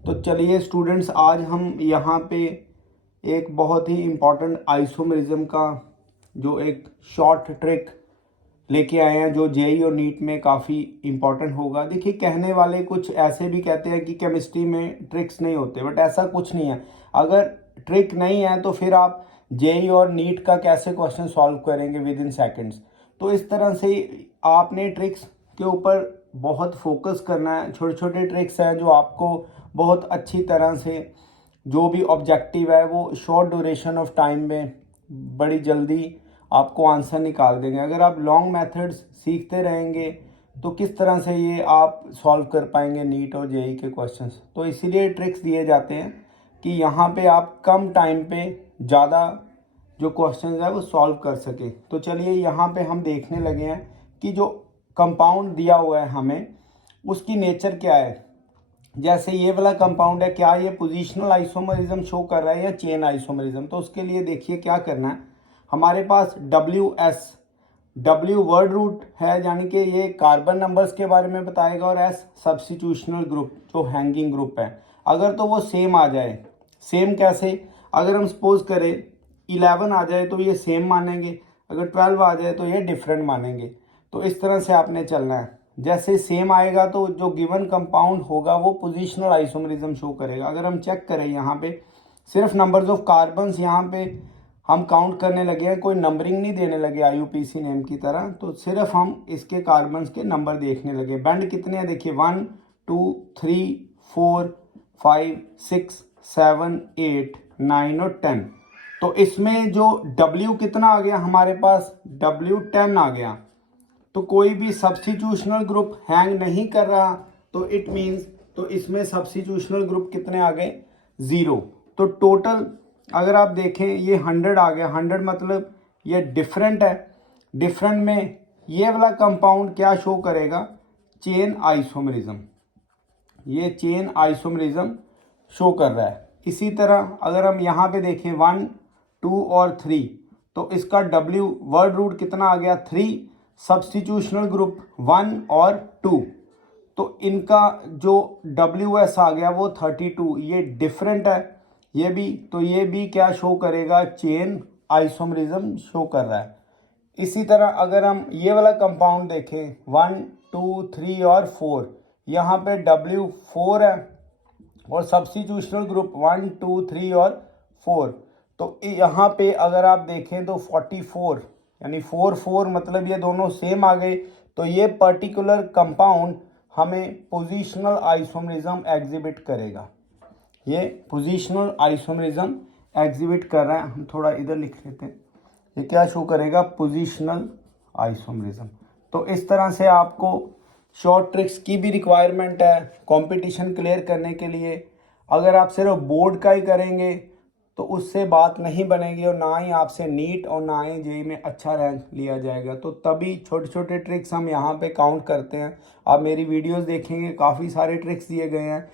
तो चलिए स्टूडेंट्स, आज हम यहाँ पे एक बहुत ही इम्पॉर्टेंट आइसोमेरिज्म का जो एक शॉर्ट ट्रिक लेके आए हैं, जो जेई और नीट में काफ़ी इम्पॉर्टेंट होगा। देखिए, कहने वाले कुछ ऐसे भी कहते हैं कि केमिस्ट्री में ट्रिक्स नहीं होते, बट ऐसा कुछ नहीं है। अगर ट्रिक नहीं है तो फिर आप जेई और नीट का कैसे क्वेश्चन सॉल्व करेंगे विद इन सेकेंड्स। तो इस तरह से आपने ट्रिक्स के ऊपर बहुत फोकस करना है। छोटे छोटे ट्रिक्स हैं जो आपको बहुत अच्छी तरह से, जो भी ऑब्जेक्टिव है वो शॉर्ट ड्यूरेशन ऑफ टाइम में बड़ी जल्दी आपको आंसर निकाल देंगे। अगर आप लॉन्ग मेथड्स सीखते रहेंगे तो किस तरह से ये आप सॉल्व कर पाएंगे नीट और जेई के क्वेश्चंस। तो इसीलिए ट्रिक्स दिए जाते हैं कि यहाँ पे आप कम टाइम पे ज़्यादा जो क्वेश्चंस है वो सॉल्व कर सके। तो चलिए यहाँ पे हम देखने लगे हैं कि जो कंपाउंड दिया हुआ है हमें, उसकी नेचर क्या है। जैसे ये वाला कंपाउंड है, क्या ये पोजिशनल आइसोमरिज्म शो कर रहा है या चेन आइसोमरिज्म। तो उसके लिए देखिए क्या करना है। हमारे पास डब्ल्यू वर्ड रूट है, यानी कि ये कार्बन नंबर्स के बारे में बताएगा, और एस सब्स्टिट्यूशनल ग्रुप जो हैंगिंग ग्रुप है। अगर तो वो सेम आ जाए, सेम कैसे, अगर हम सपोज करें 11 आ जाए तो ये सेम मानेंगे, अगर 12 आ जाए तो ये डिफरेंट मानेंगे। तो इस तरह से आपने चलना है। जैसे सेम आएगा तो जो गिवन कंपाउंड होगा वो पोजिशनल आइसोमरिज्म शो करेगा। अगर हम चेक करें यहाँ पे सिर्फ नंबर्स ऑफ कार्बन्स यहाँ पे हम काउंट करने लगे हैं, कोई नंबरिंग नहीं देने लगे आईयूपीसी नेम की तरह। तो सिर्फ हम इसके कार्बन्स के नंबर देखने लगे। बैंड कितने हैं देखिए, 1 2 3 4 5 6 7 8 9 और 10। तो इसमें जो W कितना आ गया हमारे पास, W 10 आ गया। तो कोई भी सब्स्टिट्यूशनल ग्रुप हैंग नहीं कर रहा, तो इट मीन्स तो इसमें सब्स्टिट्यूशनल ग्रुप कितने आ गए, 0। तो टोटल अगर आप देखें ये 100 आ गया। 100 मतलब ये डिफरेंट है। डिफरेंट में ये वाला कंपाउंड क्या शो करेगा, चेन आइसोमरिज्म। ये चेन आइसोमरिज्म शो कर रहा है। इसी तरह अगर हम यहाँ पे देखें 1 2 और 3, तो इसका W वर्ड रूट कितना आ गया, 3। सब्स्टिट्यूशनल ग्रुप 1 और 2, तो इनका जो WS आ गया वो 32। ये डिफरेंट है ये भी, तो ये भी क्या शो करेगा, चेन आइसोमरिज्म शो कर रहा है। इसी तरह अगर हम ये वाला कंपाउंड देखें 1 2 3 और 4, यहाँ पे W 4 है और सब्स्टिट्यूशनल ग्रुप 1 2 3 और 4। तो यहाँ पे अगर आप देखें तो 44, यानी 4 4 मतलब ये दोनों सेम आ गए। तो ये पर्टिकुलर कंपाउंड हमें पोजिशनल आइसोमरिज्म एग्जिबिट करेगा। ये पोजिशनल आइसोमरिज्म एग्जिबिट कर रहा है। हम थोड़ा इधर लिख लेते हैं, ये क्या शो करेगा, पोजिशनल आइसोमरिज्म। तो इस तरह से आपको शॉर्ट ट्रिक्स की भी रिक्वायरमेंट है कंपटीशन क्लियर करने के लिए। अगर आप सिर्फ बोर्ड का ही करेंगे तो उससे बात नहीं बनेगी, और ना ही आपसे नीट और ना ही जेई में अच्छा रैंक लिया जाएगा। तो तभी छोटे छोटे ट्रिक्स हम यहाँ पे काउंट करते हैं। आप मेरी वीडियोस देखेंगे, काफ़ी सारे ट्रिक्स दिए गए हैं,